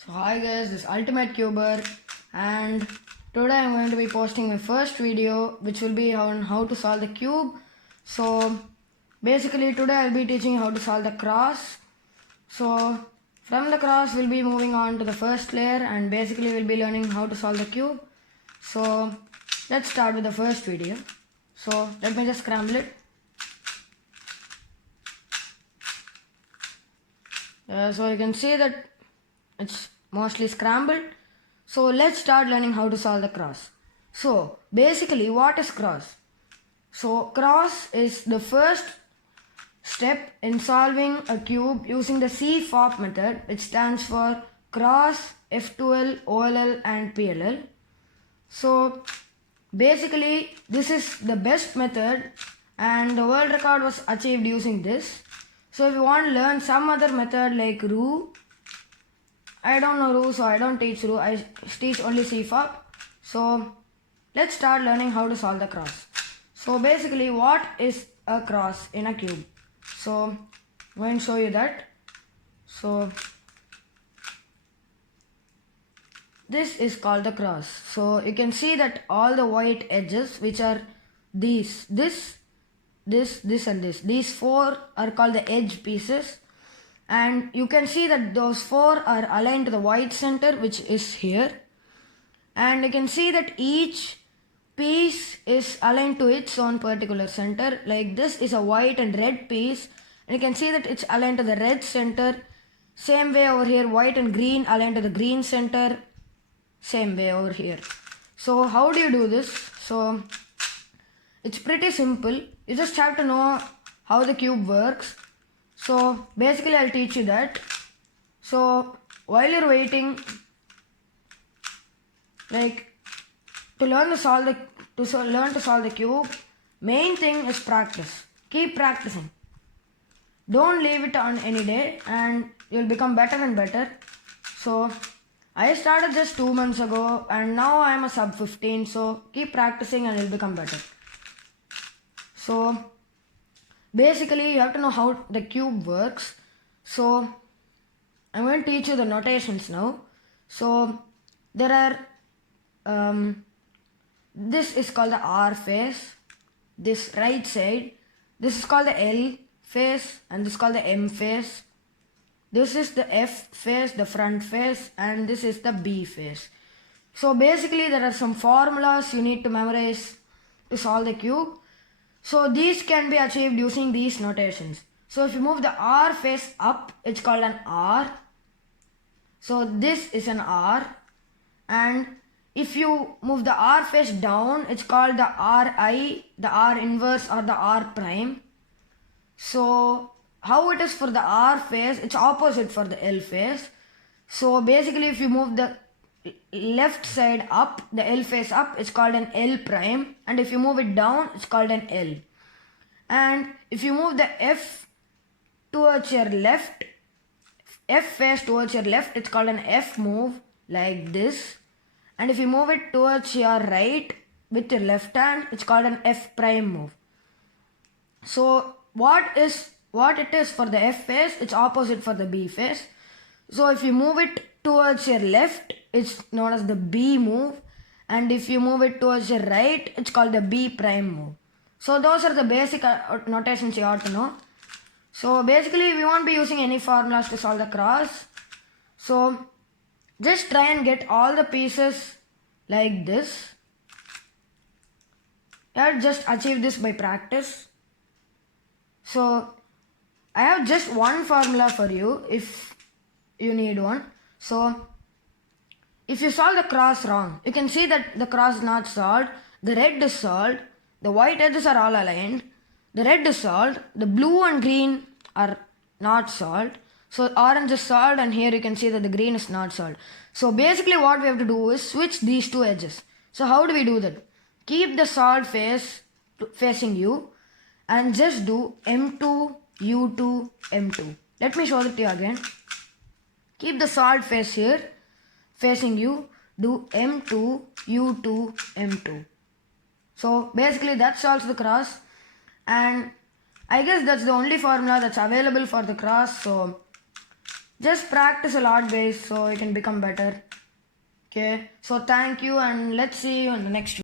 So hi guys, this is Ultimate Cuber, and today I'm going to be posting my first video which will be on how to solve the cube. So basically today I'll be teaching you how to solve the cross. So from the cross we'll be moving on to the first layer and basically we'll be learning how to solve the cube. So let's start with the first video. So let me just scramble it. So you can see that it's mostly scrambled. So let's start learning how to solve the cross. So basically what is cross? So cross is the first step in solving a cube using the CFOP method, which stands for cross, F2L, OLL and PLL. So basically this is the best method and the world record was achieved using this. So if you want to learn some other method like RU, I don't know RU, so I don't teach RU, I teach only CFOP. So let's start learning how to solve the cross. So basically what is a cross in a cube? So I'm going to show you that. So this is called the cross. So you can see that all the white edges, which are these, this and this, these four are called the edge pieces, and you can see that those four are aligned to the white center, which is here, and you can see that each piece is aligned to its own particular center. Like this is a white and red piece, and you can see that it's aligned to the red center. Same way over here, white and green aligned to the green center. Same way over here. So how do you do this? So it's pretty simple. You just have to know how the cube works. So basically I'll teach you that. So while you're waiting, like to learn to solve the cube, main thing is practice. Keep practicing. Don't leave it on any day and you'll become better and better. So I started just 2 months ago and now I'm a sub 15, so keep practicing and you'll become better. So basically you have to know how the cube works. So I'm going to teach you the notations now. So there are this is called the R face, this right side, this is called the L face, and this is called the M face. This is the F face, the front face, and this is the B face. So basically there are some formulas you need to memorize to solve the cube. So these can be achieved using these notations. So if you move the R face up, it's called an R. So this is an R. And if you move the R face down, it's called the Ri, the R inverse or the R prime. So how it is for the R face, it's opposite for the L face. So basically if you move the left side up, the L face up, it's called an L prime, and if you move it down, it's called an L. And if you move the F towards your left, F face towards your left, it's called an F move, like this. And if you move it towards your right with your left hand, it's called an F prime move. So what it is for the F face, it's opposite for the B face. So if you move it towards your left, it's known as the B move, and if you move it towards your right, it's called the B prime move. So those are the basic notations you ought to know. So basically we won't be using any formulas to solve the cross. So just try and get all the pieces like this. You just achieve this by practice. So I have just one formula for you if you need one. So if you solve the cross wrong, you can see that the cross is not solved. The red is solved. The white edges are all aligned. The red is solved. The blue and green are not solved. So orange is solved, and here you can see that the green is not solved. So basically what we have to do is switch these two edges. So how do we do that? Keep the solved face facing you and just do M2, U2, M2. Let me show it to you again. Keep the solved face here facing you, do M2, U2, M2. So basically that solves the cross, and I guess that's the only formula that's available for the cross. So Just practice a lot guys so you can become better. Okay, so thank you and let's see you in the next video.